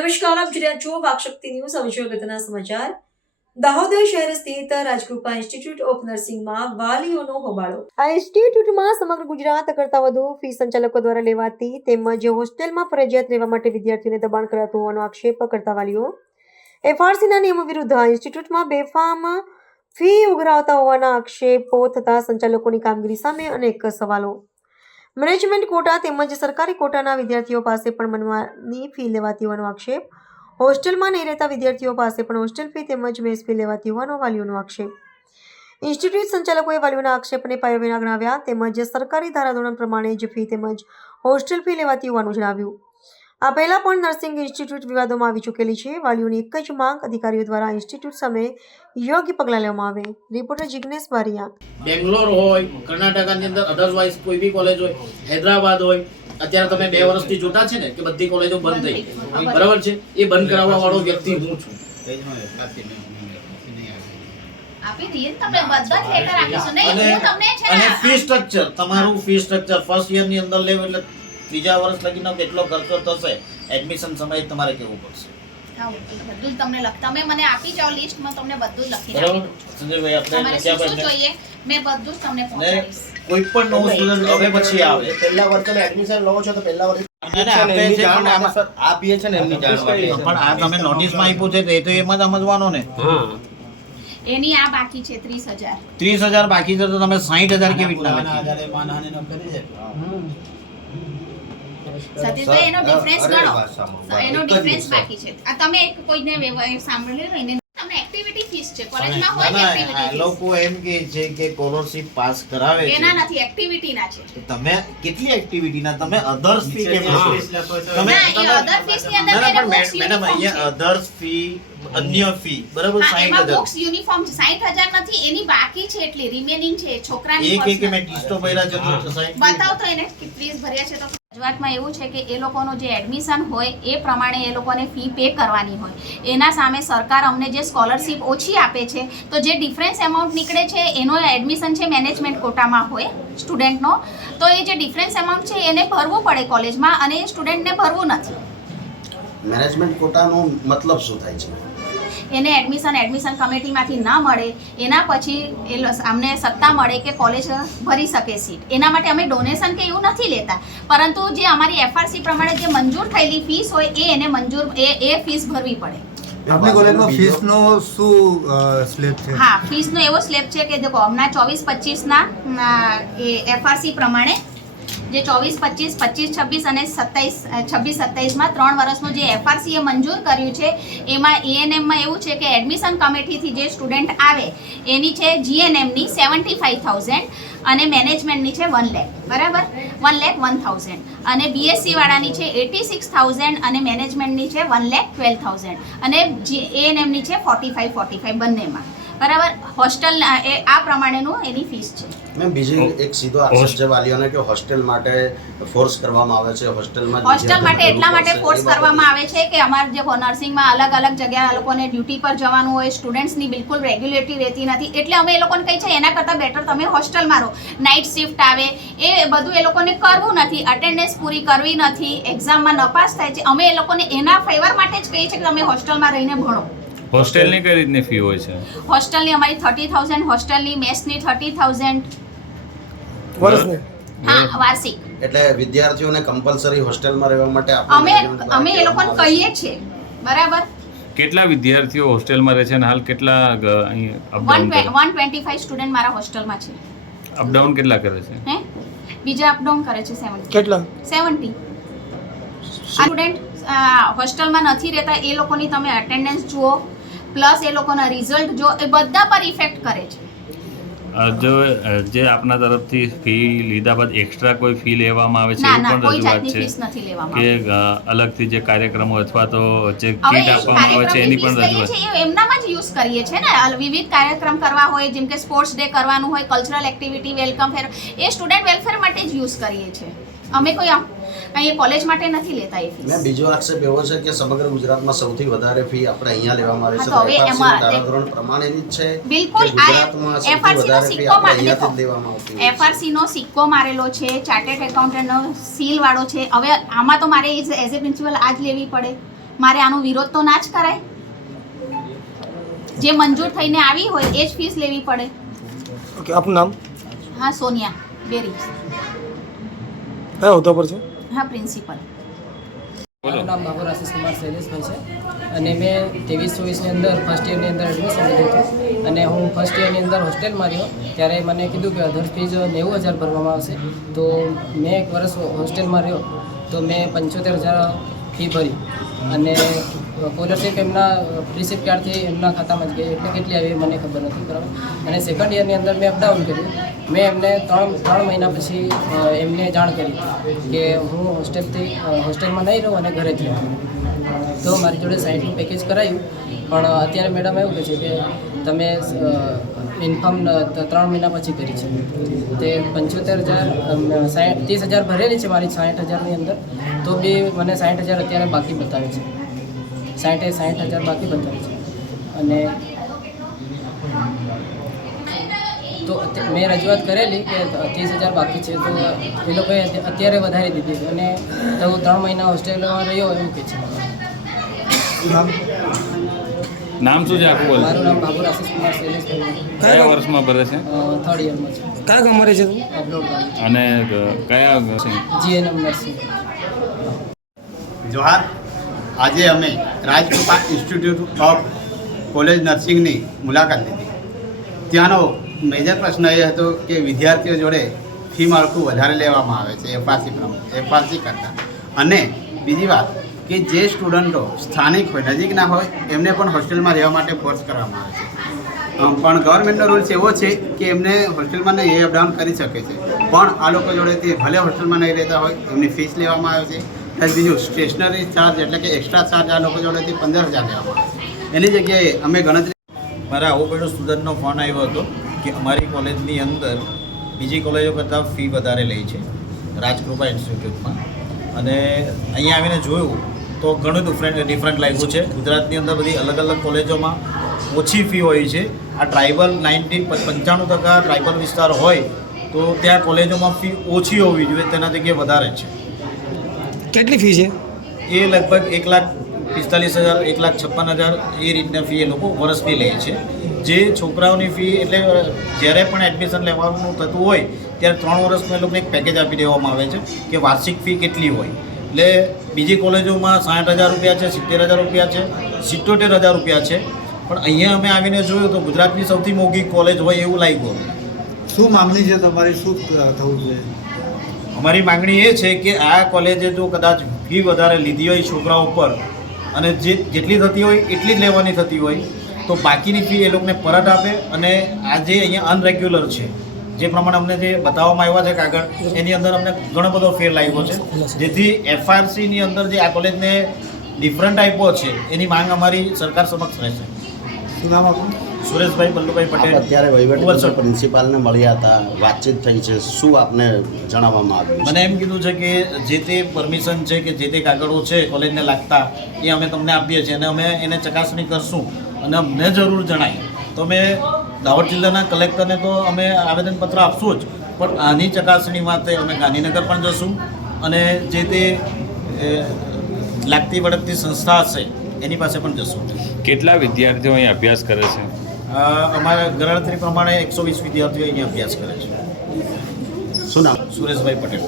નમસ્કાર, આપ જોઈ રહ્યા છો વાકશક્તિ ન્યૂઝ. હવે જોઈએ અગત્યના સમાચાર. દાહોદ શહેર સ્થિત રાજકૃપા ઇન્સ્ટિટ્યૂટ ઓફ નર્સિંગમાં વાલીઓનો હોબાળો. આ ઇન્સ્ટિટ્યૂટમાં સમગ્ર ગુજરાત કરતાં વધુ ફી સંચાલકો દ્વારા લેવાતી તેમજ હોસ્ટેલમાં ફરજિયાત રહેવા માટે વિદ્યાર્થીઓને દબાણ કરાતું હોવાનો આક્ષેપ કરતા વાલીઓ એફઆરસીના નિયમો વિરુદ્ધ આ ઇન્સ્ટિટ્યૂટમાં બેફામ ફી ઉઘરાવતા હોવાના આક્ષેપો થતા સંચાલકોની કામગીરી સામે અનેક સવાલો. મેનેજમેન્ટ કોટા તેમજ સરકારી કોટાના વિદ્યાર્થીઓ પાસે પણ મનમાની ફી લેવાતી હોવાનો આક્ષેપ. હોસ્ટેલમાં નહીં રહેતા વિદ્યાર્થીઓ પાસે પણ હોસ્ટેલ ફી તેમજ મેસ ફી લેવાતી હોવાનો વાલીઓનો આક્ષેપ. ઇન્સ્ટિટ્યૂટ સંચાલકોએ વાલીઓના આક્ષેપને પાયાવિના ગણાવ્યા તેમજ સરકારી ધારાધોરણ પ્રમાણે જ ફી તેમજ હોસ્ટેલ ફી લેવાતી હોવાનું જણાવ્યું. આ પહેલા પણ નર્સિંગ ઇન્સ્ટિટ્યૂટ વિવાદોમાં આવી ચૂકેલી છે. વાલીઓની એક જ માંગ અધિકારીઓ દ્વારા ઇન્સ્ટિટ્યૂટ સામે યોગ્ય પગલાં લેવામાં આવે. રિપોર્ટર જિગ્નેશ બારિયા. બેંગ્લોર હોય, કર્ણાટકની અંદર અધરવાઇઝ કોઈ બી કોલેજ હોય, હૈદરાબાદ હોય, અત્યારે તમે 2 વર્ષથી જોતા છે ને કે બધી કોલેજો બંધ થઈ, બરાબર છે. એ બંધ કરાવવા વાળો વ્યક્તિ હું છું. અને ફી સ્ટ્રક્ચર, તમારું ફી સ્ટ્રક્ચર ફર્સ્ટ યર ની અંદર લેવ એટલે 3જા વર્ષ લગીનો કેટલો ખર્ચો થશે, એડમિશન સમયે તમારે કેવું પડશે. બધું તમને તમે મને આપી જાઓ લિસ્ટમાં, તમને બધું લખી બરાબર સંજયભાઈ, આપણે શું જોઈએ મેં બધું તમને પહોંચાડીશ. કોઈ પણ નવું સ્ટુડન્ટ હવે પછી આવે, પહેલા વર્ષે એડમિશન લો છો તો પહેલા વર્ષે આપીએ છે ને એમની જાણ માટે. પણ આ તમે નોટિસમાં આપ્યું છે એ તો એમ જ સમજવાનો ને. એની આ બાકી છે 30,000. 30,000 બાકી છે તો તમે 60,000 કેવી રીતના સતીશભાઈ એનો ડિફરન્સ ગણો, એનો ડિફરન્સ બાકી છે. આ તમે એક કોઈને સાંભળેલું હોય ને, તમને એક્ટિવિટી ફીસ છે કોલેજમાં હોય કે એક્ટિવિટી ફીસ લોકો એમ કે છે કે સ્કોલરશિપ પાસ કરાવે છે, એના નથી એક્ટિવિટી ના છે. તમે કેટલી એક્ટિવિટી ના તમે અધર્સ ફી કેમ તમે અધર ફીસ ની અંદર એને બુક્સ મેડમ અહીંયા અધર્સ ફી અન્ય ફી બરાબર 60,000 બુક્સ યુનિફોર્મ છે. 60,000 નથી, એની બાકી છે એટલી રિમેનિંગ છે છોકરાની. એક મેં ટીસ્ટો ભર્યા છે તો 60 બતાવ તો એને કે પ્લીઝ ભર્યા છે તો. રજૂઆતમાં એવું છે કે એ લોકોનું જે એડમિશન હોય એ પ્રમાણે એ લોકોને ફી પે કરવાની હોય. એના સામે સરકાર અમને જે સ્કોલરશિપ ઓછી આપે છે તો જે ડિફરન્સ એમાઉન્ટ નીકળે છે એનો એડમિશન છે મેનેજમેન્ટ કોટામાં હોય સ્ટુડન્ટનો, તો એ જે ડિફરન્સ એમાઉન્ટ છે એને ભરવું પડે કોલેજમાં અને સ્ટુડન્ટને ભરવું નથી. મેનેજમેન્ટ કોટાનો મતલબ શું થાય છે? એને એડમિશન કમિટીમાંથી ના મળે એના પછી અમને સત્તા મળે કે કોલેજ ભરી શકે સીટ. એના માટે અમે ડોનેશન કે એવું નથી લેતા, પરંતુ જે અમારી એફઆરસી પ્રમાણે જે મંજૂર થયેલી ફીસ હોય એ એને મંજૂર એ ફીસ ભરવી પડે. આપણી કોલેજમાં ફીસનો શું સ્લેબ છે? હા, ફીસનો એવો સ્લેબ છે કે દેખો હમણાં 24-25ના એ એફઆરસી પ્રમાણે જે 24-25, 25-26 અને 26-27માં 3 વર્ષનું જે એફઆરસી એ મંજૂર કર્યું છે એમાં એએનએમમાં એવું છે કે એડમિશન કમિટીથી જે સ્ટુડન્ટ આવે એની છે જીએનએમની 75,000 અને મેનેજમેન્ટની છે 1 લાખ, બરાબર 1,01,000 અને બીએસસી વાળાની છે 86,000 અને મેનેજમેન્ટની છે 1,12,000 અને એએનએમની છે 45 બંનેમાં, બરાબર. હોસ્ટેલ આ પ્રમાણેનું એની ફીસ છે. મેં બીજી એક સીધો આક્ષેપ છે વાલીઓને કે હોસ્ટેલ માટે ફોર્સ કરવામાં આવે છે. હોસ્ટેલ માટે એટલા માટે ફોર્સ કરવામાં આવે છે કે અમારે જે નર્સિંગમાં અલગ જગ્યાએ લોકોને ડ્યુટી પર જવાનું હોય, સ્ટુડન્ટ્સની બિલકુલ રેગ્યુલેટરી રહેતી નથી, એટલે અમે એ લોકોને કહી છે એના કરતાં બેટર તમે હોસ્ટેલમાં રહો. નાઇટ શિફ્ટ આવે એ બધું એ લોકોને કરવું નથી, અટેન્ડન્સ પૂરી કરવી નથી, એક્ઝામમાં નપાસ થાય છે. અમે એ લોકોને એના ફેવર માટે જ કહીએ છીએ કે તમે હોસ્ટેલમાં રહીને ભણો. હોસ્ટેલની કઈ રીતની ફી હોય છે? હોસ્ટેલની અમારી 30,000, હોસ્ટેલની મેસની 30,000 વર્ષની. હા, વાર્ષિક. એટલે વિદ્યાર્થીઓને કમ્પલસરી હોસ્ટેલમાં રહેવા માટે અમે એ લોકોને કહીએ છીએ, બરાબર. કેટલા વિદ્યાર્થીઓ હોસ્ટેલમાં રહે છે અને હાલ કેટલા અહીં અપડાઉન કરે? 125 સ્ટુડન્ટ મારા હોસ્ટેલમાં છે. અપડાઉન કેટલા કરે છે? હે, બીજા અપડાઉન કરે છે 70. કેટલા? 70 સ્ટુડન્ટ હોસ્ટેલમાં નથી રહેતા. એ લોકોની તમે અટેન્ડન્સ જુઓ, પ્લસ એ લોકોના રિઝલ્ટ જો, એ બધા પર ઇફેક્ટ કરે છે. જો જે આપના તરફથી ફી લીધા બાદ એક્સ્ટ્રા કોઈ ફી લેવામાં આવે છે એ પણ રજૂઆત છે કે અલગથી જે કાર્યક્રમો અથવા તો જે કીટ આપવામાં આવે છે એની પણ રજૂઆત છે. એમનામાં જ યુઝ કરીએ છીએ ને. વિવિધ કાર્યક્રમ કરવા હોય, જેમ કે સ્પોર્ટ્સ ડે કરવાનું હોય, કલ્ચરલ એક્ટિવિટી, વેલકમ ફેર, એ સ્ટુડન્ટ વેલફેર માટે જ યુઝ કરીએ છીએ અમે. કોઈ અહીંયા કોલેજ માટે નથી લેતા એ ફી. મેં બીજો આક્ષેપ એવો છે કે સમગ્ર ગુજરાતમાં સૌથી વધારે ફી આપણે અહીંયા લેવામાં આવે છે. એફઆરસી ધારાધોરણ પ્રમાણેની જ છે. બિલકુલ. ગુજરાતમાં સૌથી વધારે ફી આપણે અહીંયાથી જ લેવામાં આવતી છે. એફઆરસી નો સિક્કો મારેલો છે, ચાર્ટર્ડ એકાઉન્ટન્ટનો સીલ વાળો છે. હવે આમાં તો મારે એઝ એ પ્રિન્સિપલ આ જ લેવી પડે. મારે આનો વિરોધ તો ના જ કરાય. જે મંજૂર થઈને આવી હોય એ જ ફીસ લેવી પડે. ઓકે, આપનું નામ? હા, સોનિયા બેરી. કયા હોદ્દા પર છે? હા, પ્રિન્સિપલ. મારું નામ બાબુ આશીષ કુમાર શૈલેષભાઈ છે અને મેં 23-24ની અંદર ફર્સ્ટ યરની અંદર એડમિશન લીધું હતું અને હું ફર્સ્ટ યરની અંદર હોસ્ટેલમાં રહ્યો ત્યારે મને કીધું કે અધર ફીઝ 90,000 ભરવામાં આવશે. તો મેં એક વર્ષ હોસ્ટેલમાં રહ્યો તો મેં 75,000 ફી ભરી અને સ્કોલરશીપ એમના રિસીપ્ટ કાર્ડથી એમના ખાતામાં જ ગઈ. એટલે કેટલી આવી મને ખબર નથી, બરાબર. અને સેકન્ડ યરની અંદર મેં અપડાઉન કર્યું. મેં એમને ત્રણ મહિના પછી એમને જાણ કરી કે હું હોસ્ટેલમાં નહીં રહું અને ઘરેથી રહું. તો મારી જોડે 60નું પેકેજ કરાયું, પણ અત્યારે મેડમ એવું કહે છે કે તમે ઇન્ફોર્મ 3 મહિના પછી કરી છે. તે 30,000 ભરેલી છે મારી 60,000ની અંદર, તો બી મને 60,000 અત્યારે બાકી બતાવે છે. 60,000 બાકી બતાવે છે. અને તો મેં રજૂઆત કરેલી કે 30,000 બાકી છે, તો એ લોકોએ અત્યારે વધારી દીધી અને તો 3 મહિના હોસ્ટેલમાં રહ્યો એવું કહે છે. નામ શું છે આખું બોલો? મારું નામ બાબુ આશીષ કુમાર શૈલેષભાઈ. કયા વર્ષમાં ભરે છે? 3rd યરમાં છે. કયા ગામમાં રહે છે તું? અપલોડ અને કયા GNM નર્સિંગ. જોહાર. આજે અમે રાજકૃપા ઇન્સ્ટિટ્યૂટ ઓફ કોલેજ નર્સિંગની મુલાકાત લીધી. ત્યાંનો મેજર પ્રશ્ન એ હતો કે વિદ્યાર્થીઓ જોડે ફી માળખું વધારે લેવામાં આવે છે એફઆરસી કરતાં. અને બીજી વાત કે જે સ્ટુડન્ટો સ્થાનિક હોય, નજીકના હોય, એમને પણ હોસ્ટેલમાં રહેવા માટે ફોર્સ કરવામાં આવે છે. પણ ગવર્મેન્ટનો રૂલ્સ એવો છે કે એમને હોસ્ટેલમાં નહીં એ અપડાઉન કરી શકે છે, પણ આ લોકો જોડેથી ભલે હોસ્ટેલમાં નહીં રહેતા હોય એમની ફીસ લેવામાં આવે છે. પ્લસ બીજું સ્ટેશનરી ચાર્જ એટલે કે એક્સ્ટ્રા ચાર્જ આ લોકો જોડેથી 15,000 લેવામાં આવે છે. એની જગ્યાએ અમે ગણતરી મારા આવો પેલો સ્ટુડન્ટનો ફોન આવ્યો હતો કે અમારી કોલેજની અંદર બીજી કોલેજો કરતાં ફી વધારે લે છે રાજકૃપા ઇન્સ્ટિટ્યૂટમાં. અને અહીંયા આવીને જોયું તો ઘણું ડિફરન્ટ લાગ્યું છે. ગુજરાતની અંદર બધી અલગ અલગ કોલેજોમાં ઓછી ફી હોય છે. આ ટ્રાઇબલ 95% ટ્રાઇબલ વિસ્તાર હોય તો ત્યાં કોલેજોમાં ફી ઓછી હોવી જોઈએ, તેના જગ્યાએ વધારે છે. કેટલી ફી છે? એ લગભગ 1,45,000 1,56,000 એ રીતના ફી એ લોકો વર્ષની લે છે. જે છોકરાઓની ફી એટલે જ્યારે પણ એડમિશન લેવાનું થતું હોય ત્યારે 3 વર્ષનું એ લોકોને એક પેકેજ આપી દેવામાં આવે છે કે વાર્ષિક ફી કેટલી હોય. એટલે બીજી કોલેજોમાં 60,000 રૂપિયા છે, 70,000 રૂપિયા છે, 77,000 રૂપિયા છે. પણ અહીંયા અમે આવીને જોયું તો ગુજરાતની સૌથી મોંઘી કોલેજ હોય એવું લાગ્યું. શું માંગણી છે તમારી? શું થવું જોઈએ? અમારી માંગણી એ છે કે આ કોલેજે જો કદાચ ફી વધારે લીધી હોય છોકરાઓ પર અને જેટલી થતી હોય એટલી જ લેવાની થતી હોય તો બાકીની ફી એ લોકોને પરત આપે. અને આ જે અહીંયા અનરેગ્યુલર છે, જે પ્રમાણે અમને જે બતાવવામાં આવ્યા છે કાગળ, એની અંદર અમને ઘણો બધો ફેર લાગ્યો છે. જેથી એફઆરસીની અંદર જે આ કોલેજને ડિફરન્ટ આપ્યો છે એની માંગ અમારી સરકાર સમક્ષ રહેશે. શું નામ આપનું? સુરેશભાઈ બલ્લુભાઈ પટેલ. અત્યારે વહીવટી પ્રિન્સિપાલને મળ્યા હતા, વાતચીત થઈ છે, શું આપને જણાવવામાં આવ્યું? મને એમ કીધું છે કે જે તે પરમિશન છે કે જે તે કાગળો છે કોલેજને લાગતા એ અમે તમને આપીએ છીએ અને અમે એને ચકાસણી કરશું અને અમને જરૂર જણાય તો અમે દાહોદ જિલ્લાના કલેક્ટરને તો અમે આવેદનપત્ર આપશું જ, પણ આની ચકાસણી માટે અમે ગાંધીનગર પણ જશું અને જે તે લાગતી વળગતી સંસ્થા હશે એની પાસે પણ જશું. કેટલા વિદ્યાર્થીઓ અહીં અભ્યાસ કરે છે? અમારા ગણતરી પ્રમાણે 120 વિદ્યાર્થીઓ અહીંયા અભ્યાસ કરે છે. શું નામ? સુરેશભાઈ પટેલ.